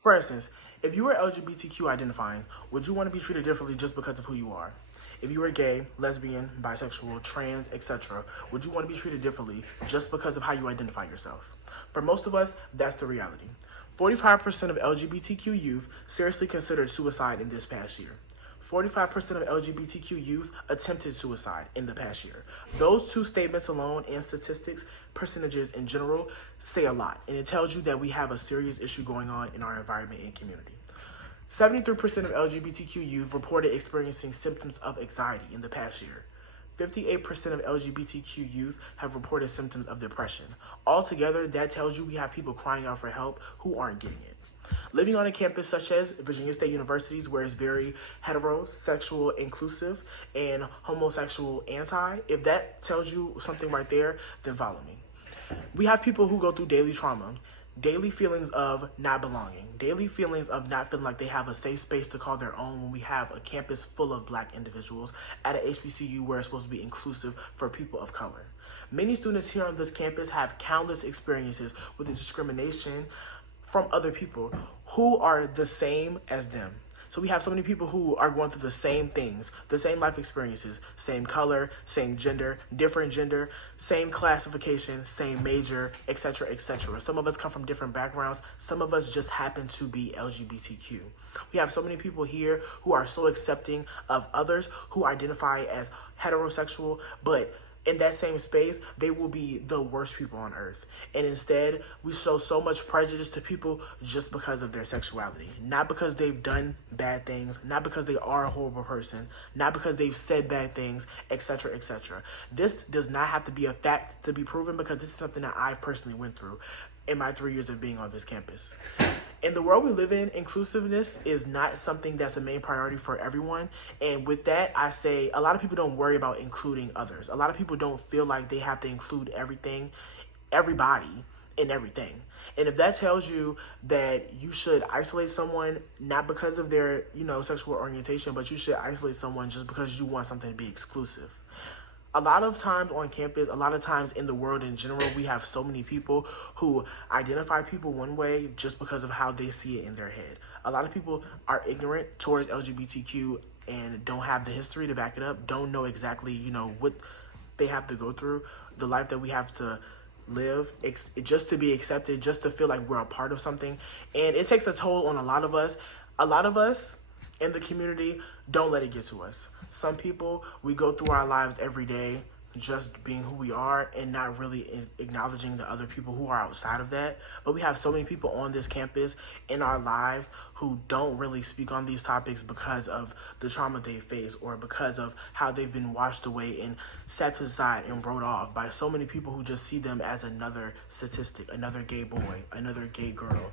For instance, if you were LGBTQ identifying, would you want to be treated differently just because of who you are? If you were gay, lesbian, bisexual, trans, etc., would you want to be treated differently just because of how you identify yourself? For most of us, that's the reality. 45% of LGBTQ youth seriously considered suicide in this past year. 45% of LGBTQ youth attempted suicide in the past year. Those two statements alone and statistics, percentages in general, say a lot. And it tells you that we have a serious issue going on in our environment and community. 73% of LGBTQ youth reported experiencing symptoms of anxiety in the past year. 58% of LGBTQ youth have reported symptoms of depression. Altogether, that tells you we have people crying out for help who aren't getting it. Living on a campus such as Virginia State University's, where it's very heterosexual inclusive and homosexual anti, if that tells you something right there, then follow me. We have people who go through daily trauma, daily feelings of not belonging, daily feelings of not feeling like they have a safe space to call their own when we have a campus full of black individuals at a HBCU where it's supposed to be inclusive for people of color. Many students here on this campus have countless experiences with the discrimination from other people who are the same as them. So we have so many people who are going through the same things, the same life experiences, same color, same gender, same classification, same major, etc., etc. Some of us come from different backgrounds. Some of us just happen to be LGBTQ. We have so many people here who are so accepting of others who identify as heterosexual, but in that same space, they will be the worst people on earth. And instead, we show so much prejudice to people just because of their sexuality. Not because they've done bad things, not because they are a horrible person, not because they've said bad things, etc., etc. This does not have to be a fact to be proven because this is something that I've personally went through in my 3 years of being on this campus. In the world we live in, inclusiveness is not something that's a main priority for everyone. And with that, I say a lot of people don't worry about including others. A lot of people don't feel like they have to include everybody in everything. And if that tells you that you should isolate someone not because of their, sexual orientation, but you should isolate someone just because you want something to be exclusive. A lot of times on campus, a lot of times in the world in general, we have so many people who identify people one way just because of how they see it in their head. A lot of people are ignorant towards LGBTQ and don't have the history to back it up, don't know exactly, what they have to go through, the life that we have to live just to be accepted, just to feel like we're a part of something. And it takes a toll on a lot of us. A lot of us in the community, don't let it get to us. Some people, we go through our lives every day just being who we are and not really acknowledging the other people who are outside of that. But we have so many people on this campus in our lives who don't really speak on these topics because of the trauma they face or because of how they've been washed away and set to the side and wrote off by so many people who just see them as another statistic, another gay boy, another gay girl.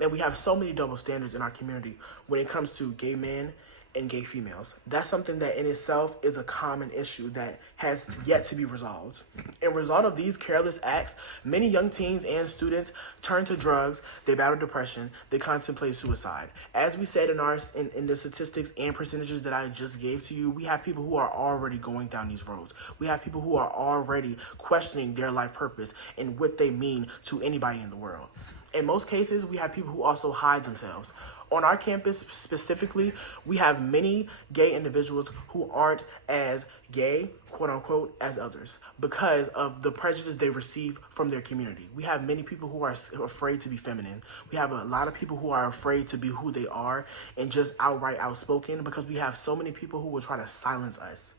And we have so many double standards in our community when it comes to gay men and gay females. That's something that in itself is a common issue that has yet to be resolved. In result of these careless acts, many young teens and students turn to drugs, they battle depression, they contemplate suicide. As we said in the statistics and percentages that I just gave to you, we have people who are already going down these roads. We have people who are already questioning their life purpose and what they mean to anybody in the world. In most cases, we have people who also hide themselves. On our campus specifically, we have many gay individuals who aren't as gay, quote unquote, as others because of the prejudice they receive from their community. We have many people who are afraid to be feminine. We have a lot of people who are afraid to be who they are and just outright outspoken because we have so many people who will try to silence us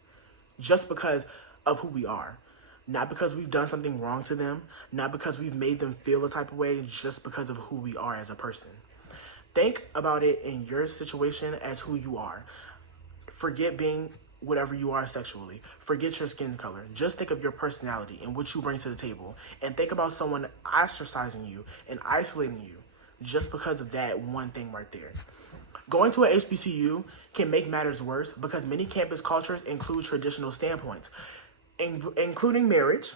just because of who we are. Not because we've done something wrong to them, not because we've made them feel a type of way, just because of who we are as a person. Think about it in your situation as who you are. Forget being whatever you are sexually. Forget your skin color. Just think of your personality and what you bring to the table. And think about someone ostracizing you and isolating you just because of that one thing right there. Going to a HBCU can make matters worse because many campus cultures include traditional standpoints, including marriage,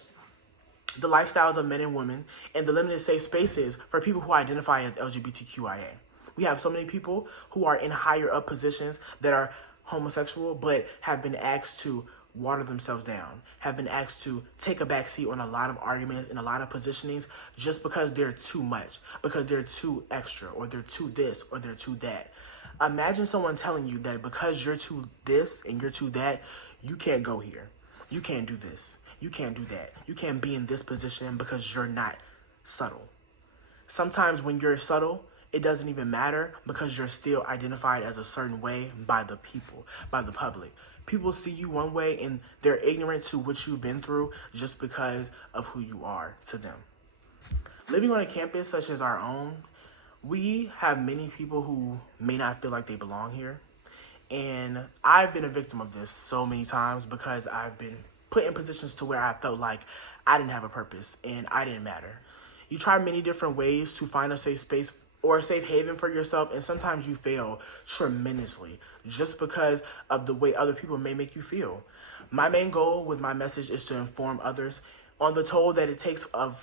the lifestyles of men and women, and the limited safe spaces for people who identify as LGBTQIA. We have so many people who are in higher up positions that are homosexual but have been asked to water themselves down, have been asked to take a back seat on a lot of arguments and a lot of positionings just because they're too much, because they're too extra, or they're too this, or they're too that. Imagine someone telling you that because you're too this and you're too that, you can't go here. You can't do this. You can't do that. You can't be in this position because you're not subtle. Sometimes when you're subtle, it doesn't even matter because you're still identified as a certain way by the people, by the public. People see you one way and they're ignorant to what you've been through just because of who you are to them. Living on a campus such as our own, we have many people who may not feel like they belong here. And I've been a victim of this so many times because I've been put in positions to where I felt like I didn't have a purpose and I didn't matter. You try many different ways to find a safe space or a safe haven for yourself, and sometimes you fail tremendously just because of the way other people may make you feel. My main goal with my message is to inform others on the toll that it takes of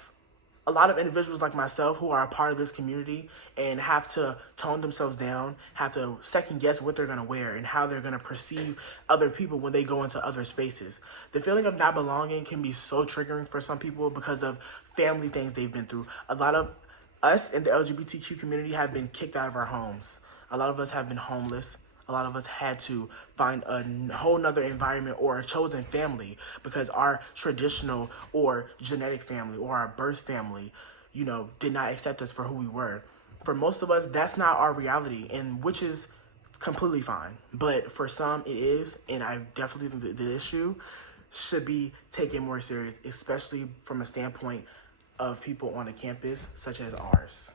a lot of individuals like myself who are a part of this community and have to tone themselves down, have to second guess what they're going to wear and how they're going to perceive other people when they go into other spaces. The feeling of not belonging can be so triggering for some people because of family things they've been through. A lot of us in the LGBTQ community have been kicked out of our homes. A lot of us have been homeless. A lot of us had to find a whole nother environment or a chosen family because our traditional or genetic family or our birth family, did not accept us for who we were. For most of us, that's not our reality, and which is completely fine. But for some, it is, and I definitely think the issue should be taken more serious, especially from a standpoint of people on a campus such as ours.